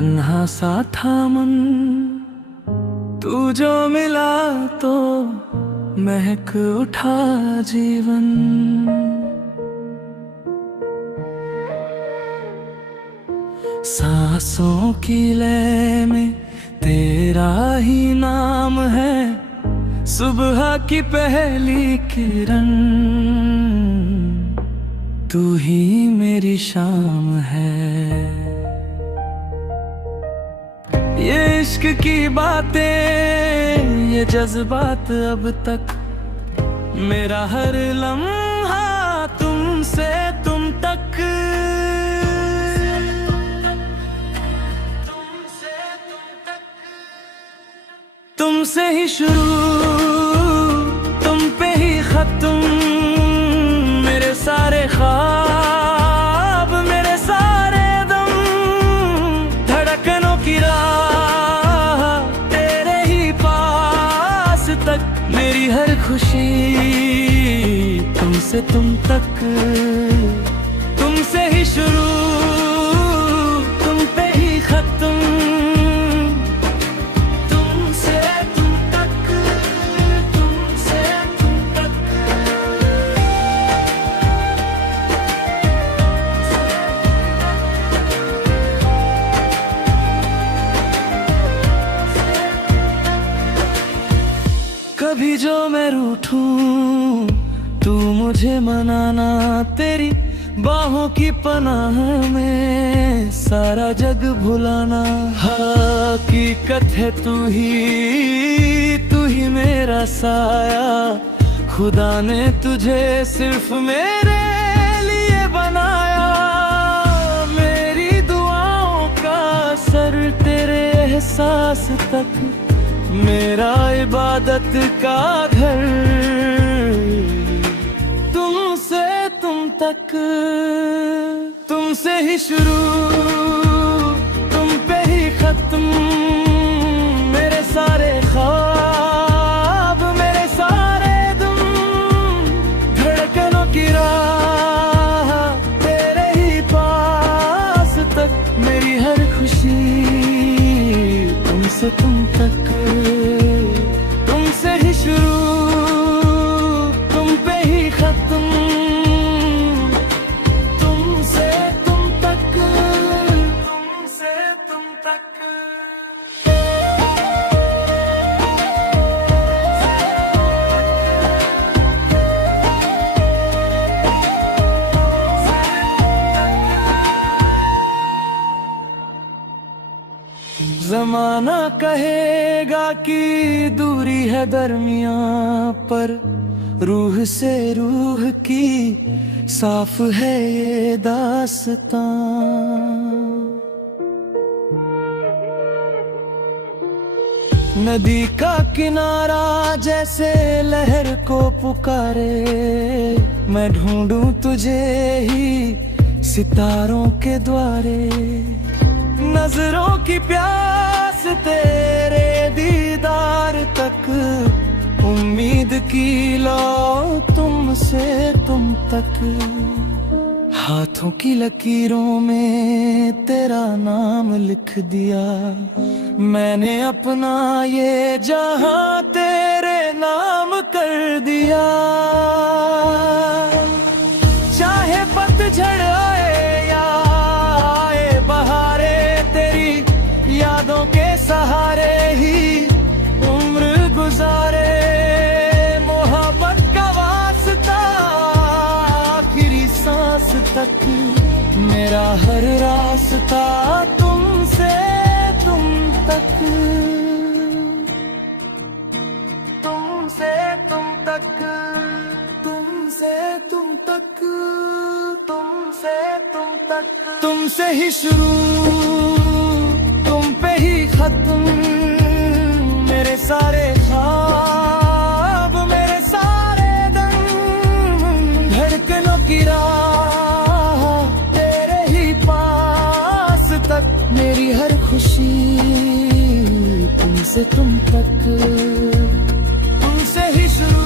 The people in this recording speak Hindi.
तन्हा सा था मन, तू जो मिला तो महक उठा जीवन। सांसों की लय में तेरा ही नाम है, सुबह की पहली किरण तू ही मेरी शाम है। ये इश्क की बातें, ये जज्बात अब तक, मेरा हर लम्हा तुमसे तुम तक। तुमसे ही शुरू, तुम पे ही खत्म, मेरे सारे ख्वाब, मेरे सारे दम, धड़कनों की राह तेरे ही पास तक, मेरी हर खुशी तुमसे तुम तक। तुमसे ही शुरू, तुम पे ही खत्म, कभी जो मैं रूठूं तू मुझे मनाना, तेरी बाहों की पनाह में सारा जग भुलाना। हकीकत है तू ही मेरा साया, खुदा ने तुझे सिर्फ मेरे लिए बनाया। मेरी दुआओं का असर तेरे एहसास तक, मेरा इबादत का घर तुमसे तुम तक। तुमसे ही शुरू, तुम पे ही खत्म, मेरे सारे ख्वाब, मेरे सारे दम, धड़कनों की राह तेरे ही पास तक, मेरी हर खुशी तुमसे तुम तक। तुमसे ही शुरू, तुम पे ही खत्म, तुमसे तुम तक, तुमसे तुम तक। ज़माना कहेगा कि दूरी है दरमियां, पर रूह से रूह की साफ है ये दास्तां। नदी का किनारा जैसे लहर को पुकारे, मैं ढूंढूं तुझे ही सितारों के द्वारे। नजरों की प्यास तेरे दीदार तक, उम्मीद की लो तुमसे तुम तक। हाथों की लकीरों में तेरा नाम लिख दिया, मैंने अपना ये जहां तेरे नाम कर दिया। चाहे पतझड़ आए या आए बहारे, तेरी यादों के सहारे ही उम्र गुजारे। मोहब्बत का वास्ता आखिरी सांस तक, मेरा हर रास्ता तुमसे तुम तक। तुमसे तुम तक, तुमसे तुम तक, तुमसे तुम तक। तुमसे ही शुरू, तुम पे ही खत्म, मेरे सारे ख्वाब, मेरे सारे दम, धड़कनों की राह तेरे ही पास तक, मेरी हर खुशी तुमसे तुम तक। तुमसे ही शुरू,